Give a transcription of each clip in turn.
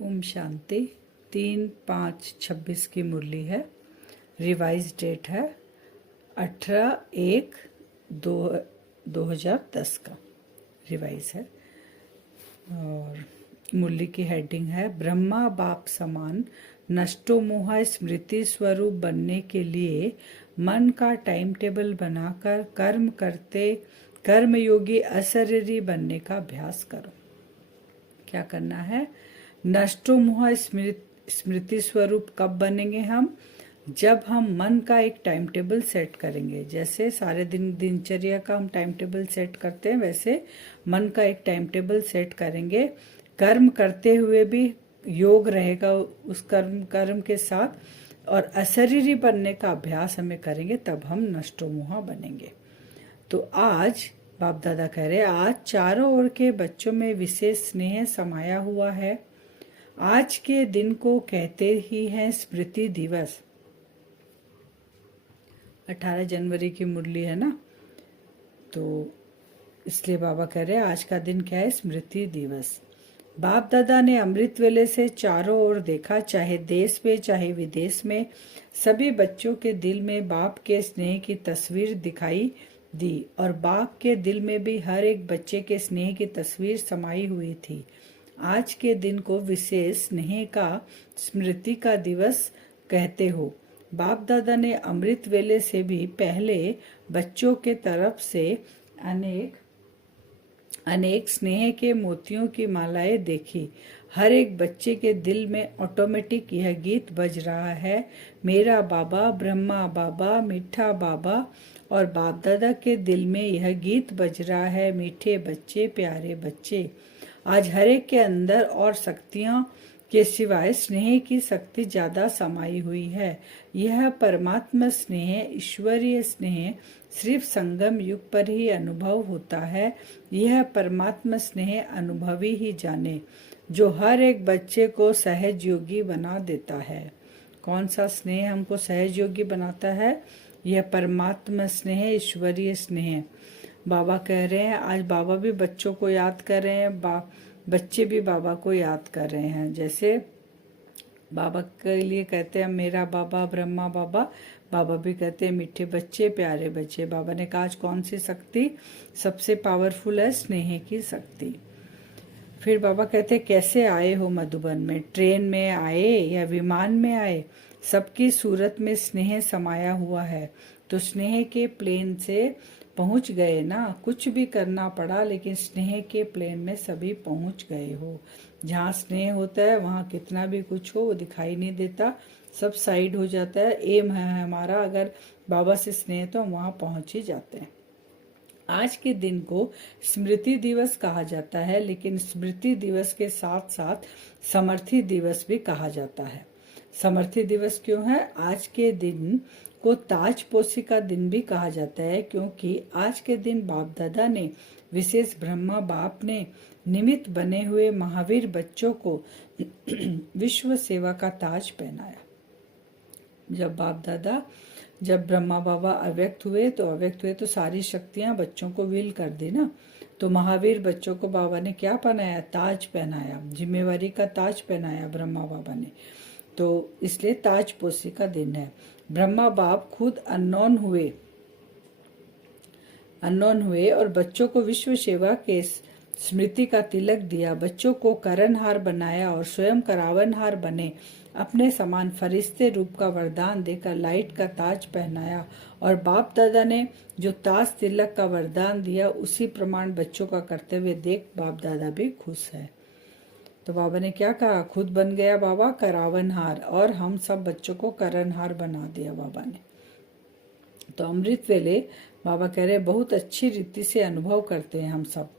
ओम शांति। 3/5/26 की मुरली है। Revise date है 18/1/2010 का रिवाइज है। और मुरली की हेडिंग है ब्रह्मा बाप समान नष्टो मोह स्मृति स्वरूप बनने के लिए मन का टाइम टेबल बनाकर कर्म योगी अशरीरी बनने का अभ्यास करो। क्या करना है? नष्टो मोह स्मृति स्वरूप कब बनेंगे हम? जब हम मन का एक टाइम टेबल सेट करेंगे। जैसे सारे दिनचर्या का हम टाइम टेबल सेट करते हैं, वैसे मन का एक टाइम टेबल सेट करेंगे। कर्म करते हुए भी योग रहेगा उस कर्म के साथ, और अशरीरी बनने का अभ्यास हमें करेंगे, तब हम नष्टो मोह बनेंगे। तो आज बाप दादा कह रहे हैं, आज चारों ओर के बच्चों में विशेष स्नेह समाया हुआ है। आज के दिन को कहते ही हैं स्मृति दिवस। 18 जनवरी की मुरली है ना, तो इसलिए बाबा कह रहे हैं आज का दिन क्या है? स्मृति दिवस। बाप दादा ने अमृत वेले से चारों ओर देखा, चाहे देश में चाहे विदेश में सभी बच्चों के दिल में बाप के स्नेह की तस्वीर दिखाई दी, और बाप के दिल में भी हर एक बच्चे के स्नेह की तस्वीर समाई हुई थी। आज के दिन को विशेष स्नेह का स्मृति का दिवस कहते हो। बाप दादा ने अमृत वेले से भी पहले बच्चों के तरफ से अनेक स्नेह के मोतियों की मालाएं देखी। हर एक बच्चे के दिल में ऑटोमेटिक यह गीत बज रहा है, मेरा बाबा ब्रह्मा बाबा मीठा बाबा। और बाप दादा के दिल में यह गीत बज रहा है, मीठे बच्चे प्यारे बच्चे। आज हर एक के अंदर और शक्तियों के सिवाय स्नेह की शक्ति ज्यादा समाई हुई है। यह परमात्मा स्नेह, ईश्वरीय स्नेह सिर्फ संगम युग पर ही अनुभव होता है। यह परमात्मा स्नेह अनुभवी ही जाने, जो हर एक बच्चे को सहज योगी बना देता है। कौन सा स्नेह हमको सहज योगी बनाता है? यह परमात्मा स्नेह, ईश्वरीय स्नेह। बाबा कह रहे हैं, आज बाबा भी बच्चों को याद कर रहे हैं, बच्चे भी बाबा को याद कर रहे हैं। जैसे बाबा के लिए कहते हैं मेरा बाबा ब्रह्मा बाबा, बाबा भी कहते हैं मीठे बच्चे प्यारे बच्चे। बाबा ने कहा आज कौन सी शक्ति सबसे पावरफुल है? स्नेह की शक्ति। फिर बाबा कहते हैं कैसे आए हो मधुबन में? ट्रेन में आए या विमान में आए? सबकी सूरत में स्नेह समाया हुआ है, तो स्नेह के प्लेन से पहुंच गए ना। कुछ भी करना पड़ा, लेकिन स्नेह के प्लेन में सभी पहुंच गए हो। जहाँ स्नेह होता है वहाँ कितना भी कुछ हो वो दिखाई नहीं देता, सब साइड हो जाता है। एम है हमारा, अगर बाबा से स्नेह तो हम वहाँ पहुंच ही जाते हैं। आज के दिन को स्मृति दिवस कहा जाता है, लेकिन स्मृति दिवस के साथ साथ समर्थी दिवस भी कहा जाता है। समर्थी दिवस क्यों है? आज के दिन को ताजपोशी का दिन भी कहा जाता है, क्योंकि आज के दिन बाप दादा ने विशेष ब्रह्मा बाप ने निमित्त बने हुए महावीर बच्चों को विश्व सेवा का ताज पहनाया। जब ब्रह्मा बाबा अव्यक्त हुए तो सारी शक्तियां बच्चों को विल कर दी ना। तो महावीर बच्चों को बाबा ने क्या पहनाया? ताज पहनाया, जिम्मेवारी का ताज पहनाया ब्रह्मा बाबा ने। तो इसलिए ताजपोशी का दिन है। ब्रह्मा बाप खुद अननोन हुए और बच्चों को विश्व सेवा के स्मृति का तिलक दिया। बच्चों को करणहार बनाया और स्वयं करावनहार बने। अपने समान फरिश्ते रूप का वरदान देकर लाइट का ताज पहनाया, और बाप दादा ने जो ताज तिलक का वरदान दिया उसी प्रमाण बच्चों का करते हुए देख बाप दादा भी खुश है। तो बाबा ने क्या कहा? खुद बन गया बाबा करावनहार, और हम सब बच्चों को करणहार बना दिया बाबा ने। तो अमृत वेले बाबा कह रहे बहुत अच्छी रीति से अनुभव करते हैं हम सब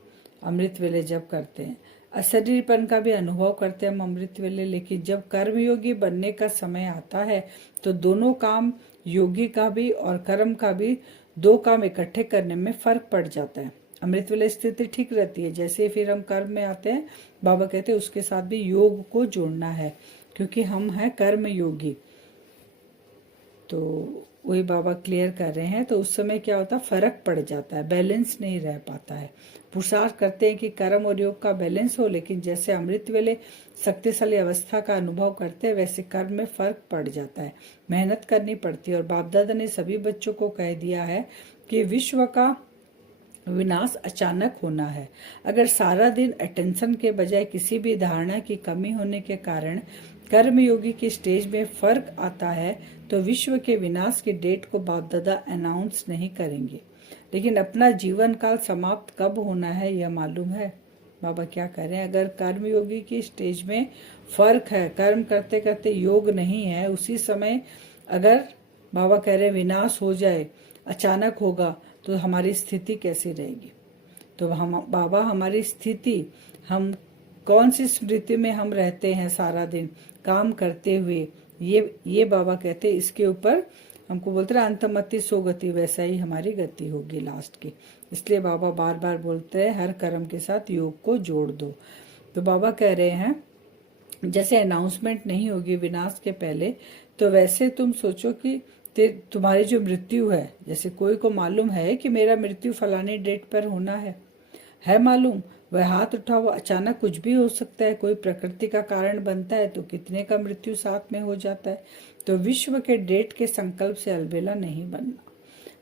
अमृत वेले जब करते हैं। अशरीरपन का भी अनुभव करते हैं हम अमृत वेले, लेकिन जब कर्मयोगी बनने का समय आता है तो दोनों काम, योगी का भी और कर्म का भी, दो काम इकट्ठे करने में फर्क पड़ जाता है। अमृत वेले स्थिति ठीक रहती है, जैसे फिर हम कर्म में आते हैं बाबा कहते हैं उसके साथ भी योग को जोड़ना है, क्योंकि हम हैं कर्म योगी। तो वही बाबा क्लियर कर रहे हैं। तो उस समय क्या होता है, फर्क पड़ जाता है, बैलेंस नहीं रह पाता है। पुरुषार्थ करते हैं कि कर्म और योग का बैलेंस हो, लेकिन जैसे अमृत वेले शक्तिशाली अवस्था का अनुभव करते हैं वैसे कर्म में फर्क पड़ जाता है, मेहनत करनी पड़ती है। और बाप दादा ने सभी बच्चों को कह दिया है कि विश्व का विनाश अचानक होना है। अगर सारा दिन अटेंशन के बजाय किसी भी धारणा की कमी होने के कारण कर्मयोगी की स्टेज में फर्क आता है तो विश्व के विनाश की डेट को बाप दादा अनाउंस नहीं करेंगे। लेकिन अपना जीवन काल समाप्त कब होना है यह मालूम है। बाबा क्या कह रहे हैं, अगर कर्मयोगी की स्टेज में फर्क है, कर्म करते करते योग नहीं है, उसी समय अगर बाबा कह रहे हैं विनाश हो जाए, अचानक होगा, तो हमारी स्थिति कैसी रहेगी। तो हम बाबा हमारी स्थिति, हम कौन सी स्मृति में हम रहते हैं सारा दिन काम करते हुए, ये बाबा कहते हैं इसके ऊपर हमको बोलते हैं अंतमति सो गति, वैसा ही हमारी गति होगी लास्ट की। इसलिए बाबा बार बार बोलते हैं हर कर्म के साथ योग को जोड़ दो। तो बाबा कह रहे हैं जैसे अनाउंसमेंट नहीं होगी विनाश के पहले, तो वैसे तुम सोचो कि तुम्हारी जो मृत्यु है, जैसे कोई को मालूम है कि मेरा मृत्यु फलानी डेट पर होना है मालूम, वह हाथ उठा, वो अचानक कुछ भी हो सकता है, कोई प्रकृति का कारण बनता है तो कितने का मृत्यु साथ में हो जाता है। तो विश्व के डेट के संकल्प से अलबेला नहीं बनना।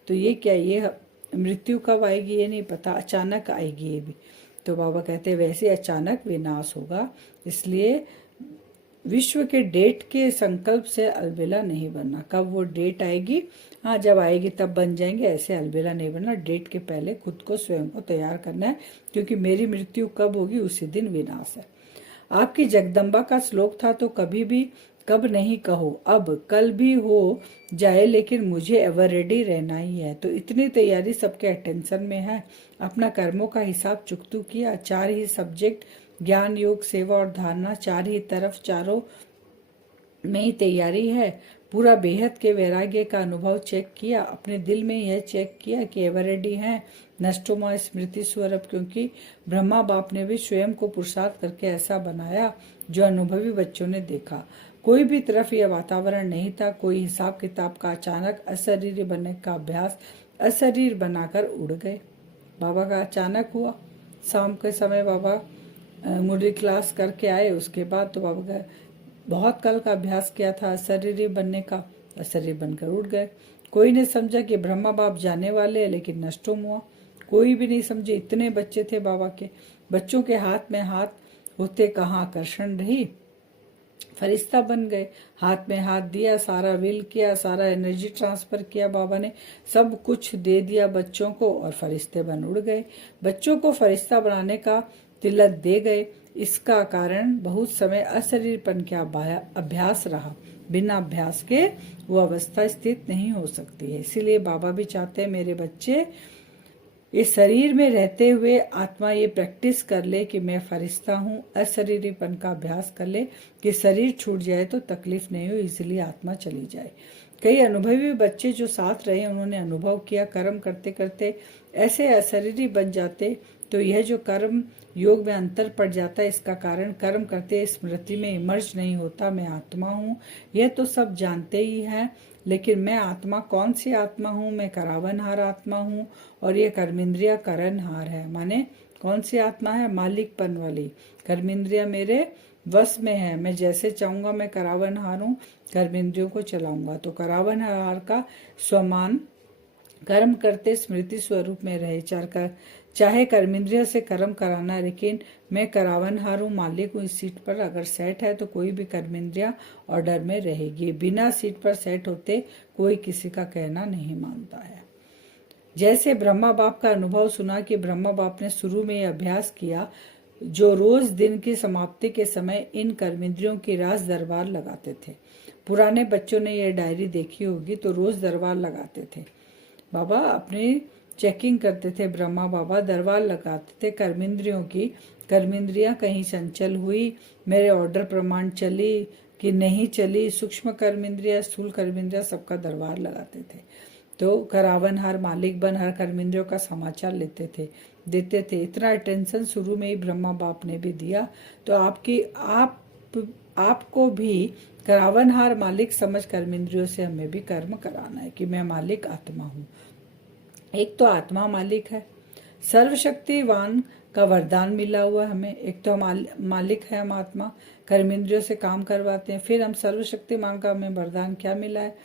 तो ये क्या, ये मृत्यु कब आएगी ये नहीं पता, अचानक आएगी ये भी। तो बाबा कहते हैं वैसे अचानक विनाश होगा, इसलिए विश्व के डेट के संकल्प से अलबेला नहीं बनना। कब वो डेट आएगी, हाँ जब आएगी तब बन जाएंगे, ऐसे अलबेला नहीं बनना। डेट के पहले खुद को स्वयं को तैयार करना है, क्योंकि मेरी मृत्यु कब होगी उसी दिन विनाश है। आपकी जगदम्बा का श्लोक था तो कभी भी कब नहीं कहो, अब कल भी हो जाए लेकिन मुझे एवर रेडी रहना ही है। तो इतनी तैयारी सबके अटेंशन में है। अपना कर्मों का हिसाब चुकतू किया, 4 ही सब्जेक्ट ज्ञान योग सेवा और धारणा, 4 ही तरफ, चारों में ही तैयारी है। पूरा बेहद के वैराग्य का अनुभव चेक किया, अपने दिल में यह चेक किया कि एवर रेडी है, नष्टोमा स्मृति स्वरूप, क्योंकि ब्रह्मा बाप ने भी स्वयं को पुरुषार्थ करके ऐसा बनाया जो अनुभवी बच्चों ने देखा। कोई भी तरफ यह वातावरण नहीं था, कोई हिसाब किताब का। अचानक अशरीरी बनने का अभ्यास, अशरीर बनाकर उड़ गए। बाबा का अचानक हुआ, शाम के समय बाबा मुरली क्लास करके आए, उसके बाद तो बाबा का बहुत कल का अभ्यास किया था अशरीरी बनने का, अशरीर बनकर उड़ गए। कोई ने समझा कि ब्रह्मा बाप जाने वाले, लेकिन नष्टोम हुआ। कोई भी नहीं समझे, इतने बच्चे थे बाबा के। बच्चों के हाथ में हाथ होते कहाँ आकर्षण रही, फरिश्ता बन गए। हाथ में हाथ दिया, सारा विल किया, सारा एनर्जी ट्रांसफर किया, बाबा ने सब कुछ दे दिया बच्चों को और फरिश्ते बन उड़ गए। बच्चों को फरिश्ता बनाने का तिलक दे गए। इसका कारण बहुत समय अशरीरपन का अभ्यास रहा। बिना अभ्यास के वो अवस्था स्थित नहीं हो सकती है। इसीलिए बाबा भी चाहते हैं मेरे बच्चे इस शरीर में रहते हुए आत्मा ये प्रैक्टिस कर ले कि मैं फरिश्ता हूँ, अशरीरीपन का अभ्यास कर ले कि शरीर छूट जाए तो तकलीफ नहीं हो, इसलिए आत्मा चली जाए। कई अनुभवी बच्चे जो साथ रहे उन्होंने अनुभव किया, कर्म करते करते ऐसे अशरीरी बन जाते तो यह जो कर्म योग में अंतर पड़ जाता है, इसका कारण कर्म करते स्मृति में इमर्ज नहीं होता। मैं आत्मा हूँ, यह तो सब जानते ही हैं, लेकिन मैं आत्मा कौन सी आत्मा हूँ, मैं करावनहार आत्मा हूँ और ये कर्मेंद्रिया करणहार है। माने कौन सी आत्मा है, मालिकपन वाली। कर्मेंद्रिया मेरे वश में है, मैं जैसे चाहूंगा मैं करावनहार हूँ, कर्मेंद्रियों को चलाऊंगा। तो करावनहार का स्वमान कर्म करते स्मृति स्वरूप में रहे। चाहे कर्मेंद्रिय से कर्म कराना, लेकिन मैं करावनहार हूँ, मालिक हूँ। इस सीट पर अगर सेट है तो कोई भी कर्मेंद्रिया ऑर्डर में रहेगी। बिना सीट पर सेट होते कोई किसी का कहना नहीं मानता है। जैसे ब्रह्मा बाप का अनुभव सुना कि ब्रह्मा बाप ने शुरू में यह अभ्यास किया, जो रोज दिन की समाप्ति के समय इन कर्मेंद्रियों की राज दरबार लगाते थे। पुराने बच्चों ने यह डायरी देखी होगी, तो रोज दरबार लगाते थे। बाबा अपनी चेकिंग करते थे, ब्रह्मा बाबा दरबार लगाते थे कर्मेंद्रियों की। कर्मेंद्रियां कहीं चंचल हुई, मेरे ऑर्डर प्रमाण चली कि नहीं चली, सूक्ष्म कर्मेंद्रिया, स्थूल कर्मेंद्रिया, सबका दरबार लगाते थे। तो करावनहार मालिक बन हर कर्मेंद्रियों का समाचार लेते थे, देते थे। इतना अटेंशन शुरू में ही ब्रह्मा बाप ने भी दिया। तो आपको भी करावनहार मालिक समझ कर्मेंद्रियों से हमें भी कर्म कराना है कि मैं मालिक आत्मा हूँ। एक तो आत्मा मालिक है, सर्वशक्तिवान का वरदान मिला हुआ हमें। एक तो मालिक है हम आत्मा, कर्मेंद्रियों से काम करवाते हैं। फिर हम सर्वशक्तिमान का हमें वरदान क्या मिला है,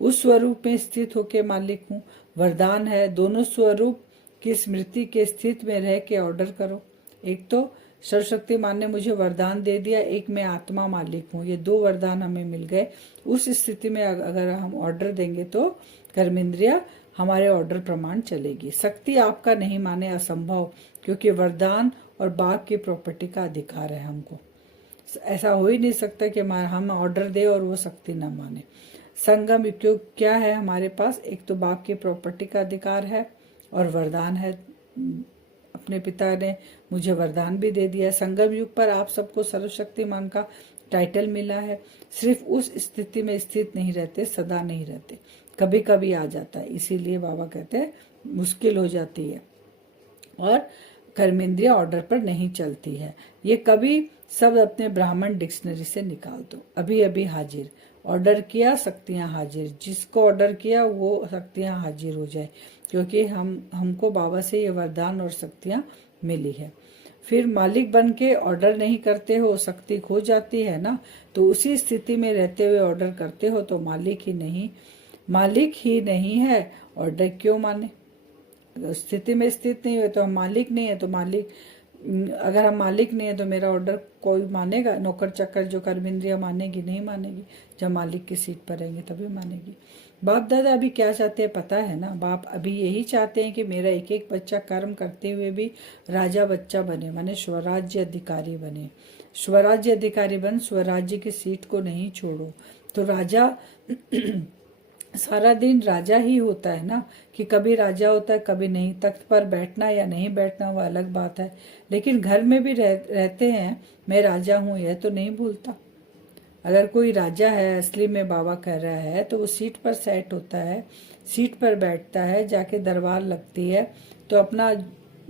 उस स्वरूप में स्थित होके मालिक हूँ। वरदान है दोनों स्वरूप की स्मृति के स्थित में रह के ऑर्डर करो। एक तो सर्वशक्तिमान ने मुझे वरदान दे दिया, एक मैं आत्मा मालिक हूँ, ये दो वरदान हमें मिल गए। उस स्थिति में अगर हम ऑर्डर देंगे तो कर्मेंद्रिया हमारे ऑर्डर प्रमाण चलेगी। शक्ति आपका नहीं माने असंभव, क्योंकि वरदान और बाघ की प्रॉपर्टी का अधिकार है हमको। ऐसा हो ही नहीं सकता कि हम ऑर्डर दे और वो शक्ति न माने। संगम युग क्या है हमारे पास, एक तो बाघ की प्रॉपर्टी का अधिकार है और वरदान है। अपने पिता ने मुझे वरदान भी दे दिया। संगम युग पर आप सबको सर्वशक्तिमान का टाइटल मिला है। सिर्फ उस स्थिति में स्थित नहीं रहते, सदा नहीं रहते, कभी कभी आ जाता है। इसीलिए बाबा कहते हैं मुश्किल हो जाती है और कर्मेंद्रिया ऑर्डर पर नहीं चलती है। ये कभी सब अपने ब्राह्मण डिक्शनरी से निकाल दो। अभी अभी हाजिर, ऑर्डर किया शक्तियाँ हाजिर, जिसको ऑर्डर किया वो शक्तियाँ हाजिर हो जाए, क्योंकि हमको बाबा से ये वरदान और शक्तियाँ मिली है। फिर मालिक बन के ऑर्डर नहीं करते हो, शक्ति खो जाती है ना, तो उसी स्थिति में रहते हुए ऑर्डर करते हो तो मालिक ही नहीं है, ऑर्डर क्यों माने। स्थिति में स्थित नहीं हुए तो हम मालिक नहीं है, तो मालिक अगर हम मालिक नहीं है तो मेरा ऑर्डर कोई मानेगा? नौकर चक्कर जो कर्मेंद्रिया मानेगी? नहीं मानेगी। जब मालिक की सीट पर रहेंगे तभी मानेगी। बाप दादा अभी क्या चाहते हैं पता है ना? बाप अभी यही चाहते हैं कि मेरा एक एक बच्चा कर्म करते हुए भी राजा बच्चा बने, माने स्वराज्य अधिकारी बने। स्वराज्य अधिकारी बन, स्वराज्य की सीट को नहीं छोड़ो। तो राजा सारा दिन राजा ही होता है ना, कि कभी राजा होता है कभी नहीं। तख्त पर बैठना या नहीं बैठना वो अलग बात है, लेकिन घर में भी रहते हैं मैं राजा हूँ, यह तो नहीं भूलता। अगर कोई राजा है असली में, बाबा कह रहा है, तो वो सीट पर सेट होता है, सीट पर बैठता है, जाके दरबार लगती है तो अपना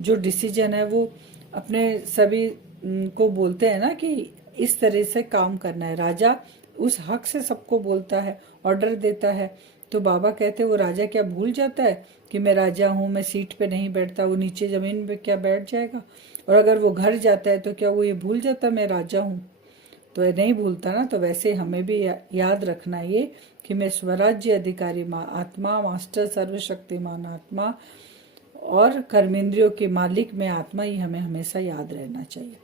जो डिसीजन है वो अपने सभी को बोलते हैं ना कि इस तरह से काम करना है। राजा उस हक से सबको बोलता है, ऑर्डर देता है। तो बाबा कहते वो राजा क्या भूल जाता है कि मैं राजा हूँ, मैं सीट पे नहीं बैठता? वो नीचे जमीन पे क्या बैठ जाएगा? और अगर वो घर जाता है तो क्या वो ये भूल जाता मैं राजा हूँ? तो ये नहीं भूलता ना। तो वैसे हमें भी याद रखना ये कि मैं स्वराज्य अधिकारी आत्मा, मास्टर सर्वशक्तिमान आत्मा और कर्मेंद्रियों के मालिक में आत्मा, ये हमें हमेशा याद रहना चाहिए।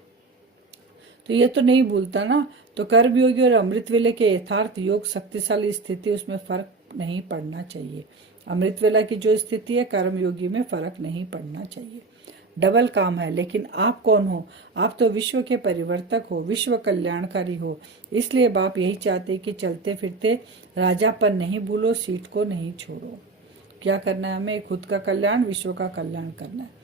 तो ये तो नहीं भूलता ना। तो कर्म योगी और अमृत वेले के यथार्थ योग शक्तिशाली स्थिति, उसमें फर्क नहीं पड़ना चाहिए। अमृत वेला की जो स्थिति है कर्म योगी में फर्क नहीं पड़ना चाहिए। डबल काम है। लेकिन आप कौन हो? आप तो विश्व के परिवर्तक हो, विश्व कल्याणकारी हो। इसलिए बाप यही चाहते कि चलते फिरते राजापन नहीं भूलो, सीट को नहीं छोड़ो। क्या करना है हमें? खुद का कल्याण, विश्व का कल्याण करना है।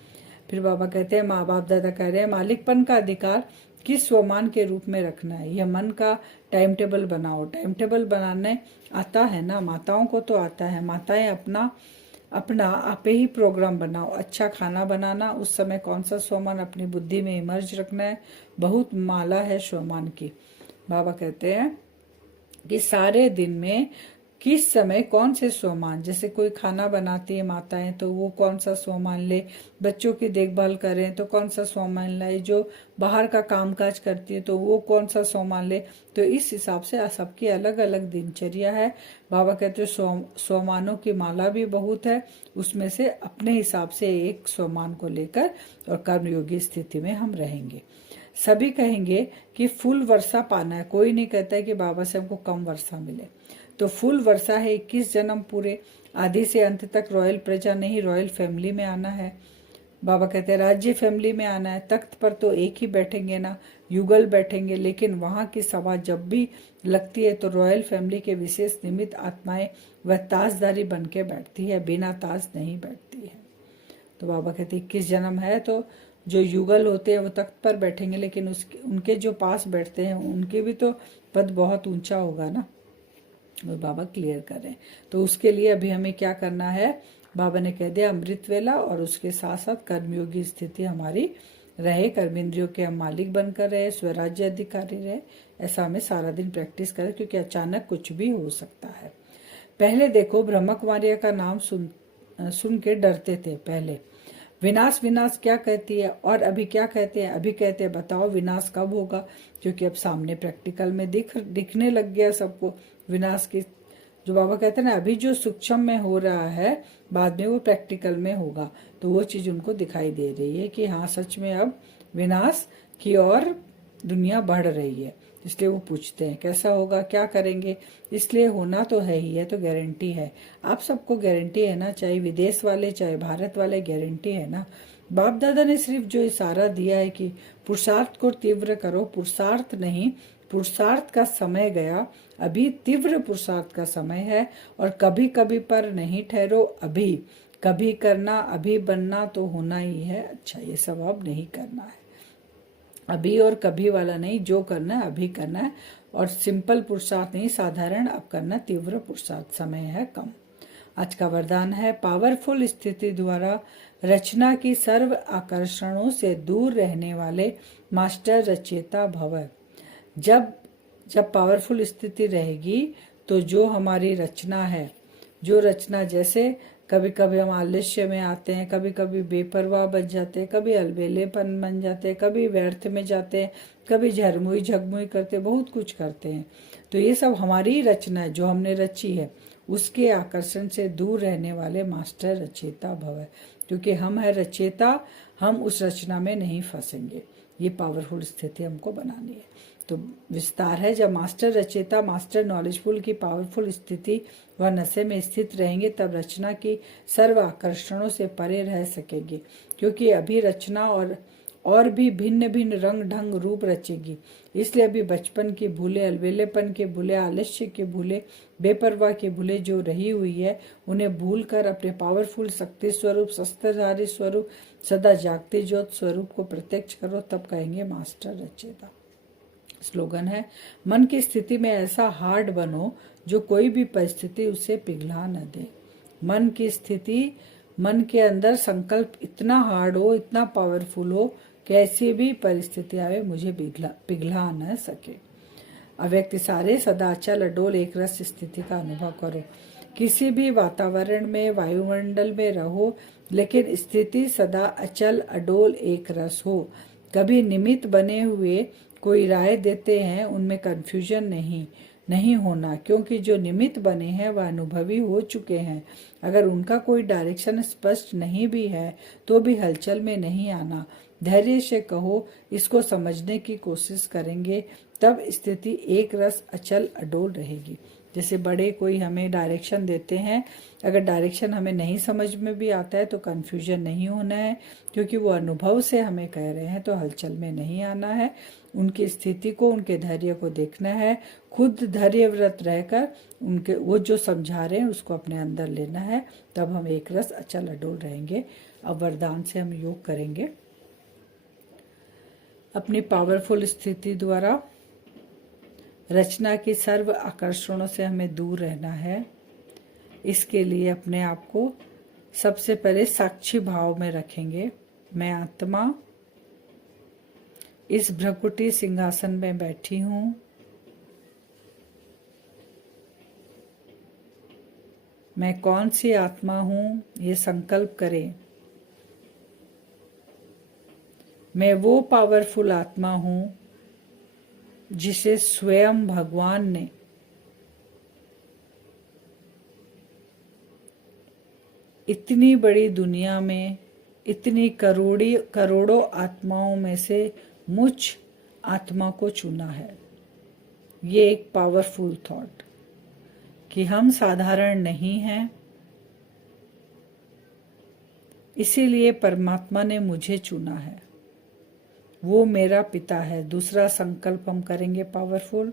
फिर बाबा कहते हैं, माँ बाप दादा कह रहे हैं मालिकपन का अधिकार किस स्वमान के रूप में रखना है, यह मन का टाइम टेबल बनाओ। टाइम टेबल बनाने आता है ना, माताओं को तो आता है। माताएं अपना आप ही प्रोग्राम बनाओ। अच्छा खाना बनाना, उस समय कौन सा स्वमान अपनी बुद्धि में इमर्ज रखना है। बहुत माला है स्वमान की। बाबा कहते हैं कि सारे दिन में किस समय कौन से स्वमान, जैसे कोई खाना बनाती है माताएं तो वो कौन सा स्वमान ले, बच्चों की देखभाल करें तो कौन सा स्वमान लाए, जो बाहर का कामकाज करती है तो वो कौन सा स्वमान ले। तो इस हिसाब से सबकी अलग अलग दिनचर्या है। बाबा कहते हैं स्वमानों की माला भी बहुत है, उसमें से अपने हिसाब से एक स्वमान को लेकर और कर्मयोगी स्थिति में हम रहेंगे। सभी कहेंगे कि फुल वर्षा पाना है, कोई नहीं कहता है कि बाबा से हमको कम वर्षा मिले। तो फुल वर्षा है 21 जन्म पूरे, आदि से अंत तक रॉयल प्रजा नहीं, रॉयल फैमिली में आना है। बाबा कहते हैं राज्य फैमिली में आना है। तख्त पर तो एक ही बैठेंगे ना, युगल बैठेंगे, लेकिन वहाँ की सभा जब भी लगती है तो रॉयल फैमिली के विशेष निमित्त आत्माएं वह ताजदारी बन के बैठती है, बिना ताज नहीं बैठती है। तो बाबा कहते 21 जन्म है तो जो युगल होते हैं वो तख्त पर बैठेंगे, लेकिन उनके जो पास बैठते हैं उनके भी तो पद बहुत ऊंचा होगा ना, वो बाबा क्लियर कर रहे हैं। तो उसके लिए अभी हमें क्या करना है, बाबा ने कह दिया अमृत वेला और उसके साथ साथ कर्मयोगी स्थिति हमारी रहे, कर्मेंद्रियों के हम मालिक बनकर रहे, स्वराज्य अधिकारी रहे। ऐसा हमें सारा दिन प्रैक्टिस करें, क्योंकि अचानक कुछ भी हो सकता है। पहले देखो, ब्रह्मा कुमारिया का नाम सुन के डरते थे। पहले विनाश विनाश क्या कहती है, और अभी क्या कहते हैं? अभी कहते हैं बताओ विनाश कब होगा, क्योंकि अब सामने प्रैक्टिकल में दिखने लग गया सबको विनाश की। जो बाबा कहते हैं ना, अभी जो सूक्ष्म में हो रहा है बाद में वो प्रैक्टिकल में होगा, तो वो चीज उनको दिखाई दे रही है कि हाँ सच में अब विनाश की ओर दुनिया बढ़ रही है। इसलिए वो पूछते हैं कैसा होगा, क्या करेंगे। इसलिए होना तो है ही है, तो गारंटी है। आप सबको गारंटी है ना, चाहे विदेश वाले चाहे भारत वाले, गारंटी है ना। बाप दादा ने सिर्फ जो इशारा दिया है कि पुरुषार्थ को तीव्र करो, पुरुषार्थ नहीं, पुरुषार्थ का समय गया, अभी तीव्र पुरुषार्थ का समय है। और कभी कभी पर नहीं ठहरो, अभी कभी करना, अभी बनना तो होना ही है। अच्छा, ये सब अब नहीं करना है, अभी और कभी वाला नहीं, जो करना है अभी करना है। और सिंपल पुरुषार्थ नहीं, साधारण अब करना, तीव्र पुरुषार्थ, समय है कम। आज का वरदान है, पावरफुल स्थिति द्वारा रचना की सर्व आकर्षणों से दूर रहने वाले मास्टर रचयिता भव। जब जब पावरफुल स्थिति रहेगी तो जो हमारी रचना है, जो रचना, जैसे कभी कभी हम आलस्य में आते हैं, कभी कभी बेपरवाह बन जाते हैं, कभी अलबेलेपन बन जाते हैं, कभी व्यर्थ में जाते हैं, कभी झरमुई झगमुई करते, बहुत कुछ करते हैं। तो ये सब हमारी रचना है, जो हमने रची है, उसके आकर्षण से दूर रहने वाले मास्टर रचयिता भव। क्योंकि हम है रचयिता, हम उस रचना में नहीं फंसेंगे। ये पावरफुल स्थिति हमको बनानी है। तो विस्तार है, जब मास्टर रचयिता, मास्टर नॉलेजफुल की पावरफुल स्थिति व नशे में स्थित रहेंगे, तब रचना की सर्व आकर्षणों से परे रह सकेगी। क्योंकि अभी रचना और भी भिन्न भिन्न रंग ढंग रूप रचेगी। इसलिए अभी बचपन की भूले, अलबेलेपन के भूले, आलस्य के भूले, बेपरवाह के भूले जो रही हुई है, उन्हें भूल कर अपने पावरफुल शक्ति स्वरूप, शस्त्रधारी स्वरूप, सदा जागते ज्योत स्वरूप को प्रत्यक्ष करो, तब कहेंगे मास्टर रचयिता। स्लोगन है, मन की स्थिति में ऐसा हार्ड बनो जो कोई भी परिस्थिति उसे पिघला न दे। मन की स्थिति, मन के अंदर संकल्प इतना हार्ड हो, इतना पावरफुल हो, कैसी भी परिस्थिति आवे मुझे पिघला न सके। अव्यक्त सारे सदा अचल अडोल एक रस स्थिति का अनुभव करो। किसी भी वातावरण में, वायुमंडल में रहो, लेकिन स्थिति सदा अचल अडोल एक रस हो। कभी निमित्त बने हुए कोई राय देते हैं, उनमें कंफ्यूजन नहीं होना, क्योंकि जो निमित्त बने हैं वह अनुभवी हो चुके हैं। अगर उनका कोई डायरेक्शन स्पष्ट नहीं भी है तो भी हलचल में नहीं आना। धैर्य से कहो, इसको समझने की कोशिश करेंगे, तब स्थिति एक रस अचल अडोल रहेगी। जैसे बड़े कोई हमें डायरेक्शन देते हैं, अगर डायरेक्शन हमें नहीं समझ में भी आता है तो कंफ्यूजन नहीं होना है, क्योंकि वो अनुभव से हमें कह रहे हैं, तो हलचल में नहीं आना है। उनकी स्थिति को, उनके धैर्य को देखना है, खुद धैर्यव्रत रहकर उनके वो जो समझा रहे हैं उसको अपने अंदर लेना है, तब हम एक रस अचल अडोल रहेंगे। अब वरदान से हम योग करेंगे। अपनी पावरफुल स्थिति द्वारा रचना की सर्व आकर्षणों से हमें दूर रहना है। इसके लिए अपने आप को सबसे पहले साक्षी भाव में रखेंगे। मैं आत्मा इस भ्रकुटी सिंहासन में बैठी हूँ। मैं कौन सी आत्मा हूँ, ये संकल्प करें। मैं वो पावरफुल आत्मा हूँ जिसे स्वयं भगवान ने इतनी बड़ी दुनिया में, इतनी करोड़ों आत्माओं में से मुझ आत्मा को चुना है। ये एक पावरफुल थॉट कि हम साधारण नहीं हैं, इसीलिए परमात्मा ने मुझे चुना है। वो मेरा पिता है। दूसरा संकल्प हम करेंगे पावरफुल।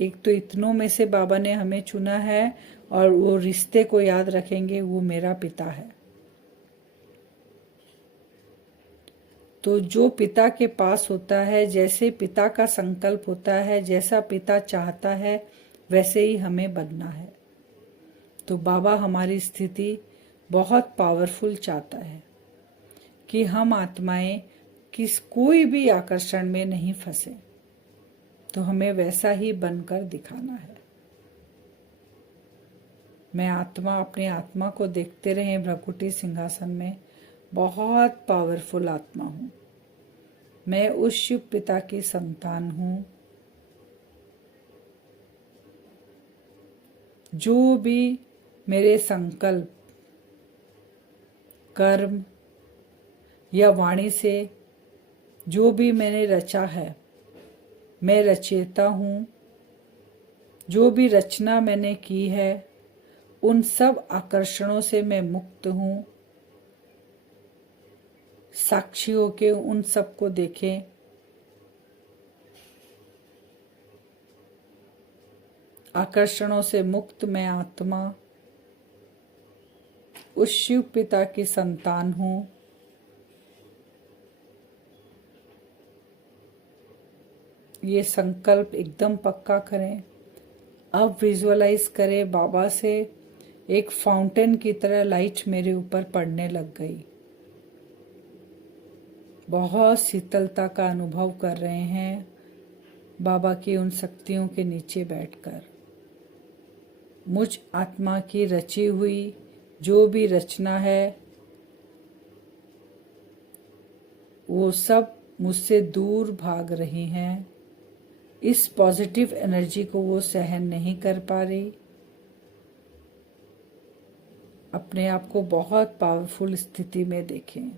एक तो इतनों में से बाबा ने हमें चुना है, और वो रिश्ते को याद रखेंगे, वो मेरा पिता है। तो जो पिता के पास होता है, जैसे पिता का संकल्प होता है, जैसा पिता चाहता है, वैसे ही हमें बनना है। तो बाबा हमारी स्थिति बहुत पावरफुल चाहता है कि हम आत्माएं कि कोई भी आकर्षण में नहीं फंसे, तो हमें वैसा ही बनकर दिखाना है। मैं आत्मा, अपनी आत्मा को देखते रहे भ्रकुटी सिंहासन में, बहुत पावरफुल आत्मा हूं। मैं उस शिव पिता की संतान हूं। जो भी मेरे संकल्प, कर्म या वाणी से जो भी मैंने रचा है, मैं रचयिता हूं। जो भी रचना मैंने की है, उन सब आकर्षणों से मैं मुक्त हूं। साक्षी होके उन सबको देखें। आकर्षणों से मुक्त मैं आत्मा उस शिव पिता की संतान हूं। ये संकल्प एकदम पक्का करें। अब विजुअलाइज करें बाबा से एक फाउंटेन की तरह लाइट मेरे ऊपर पड़ने लग गई। बहुत शीतलता का अनुभव कर रहे हैं बाबा की उन शक्तियों के नीचे बैठकर। मुझ आत्मा की रची हुई जो भी रचना है, वो सब मुझसे दूर भाग रही हैं। इस पॉजिटिव एनर्जी को वो सहन नहीं कर पा रही। अपने आप को बहुत पावरफुल स्थिति में देखें।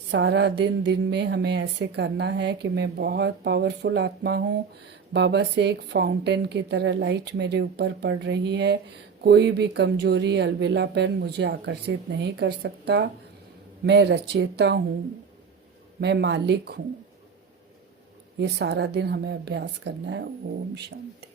सारा दिन में हमें ऐसे करना है कि मैं बहुत पावरफुल आत्मा हूँ। बाबा से एक फाउंटेन की तरह लाइट मेरे ऊपर पड़ रही है। कोई भी कमजोरी, अलबेलापन मुझे आकर्षित नहीं कर सकता। मैं रचयिता हूँ, मैं मालिक हूँ। ये सारा दिन हमें अभ्यास करना है। ओम शांति।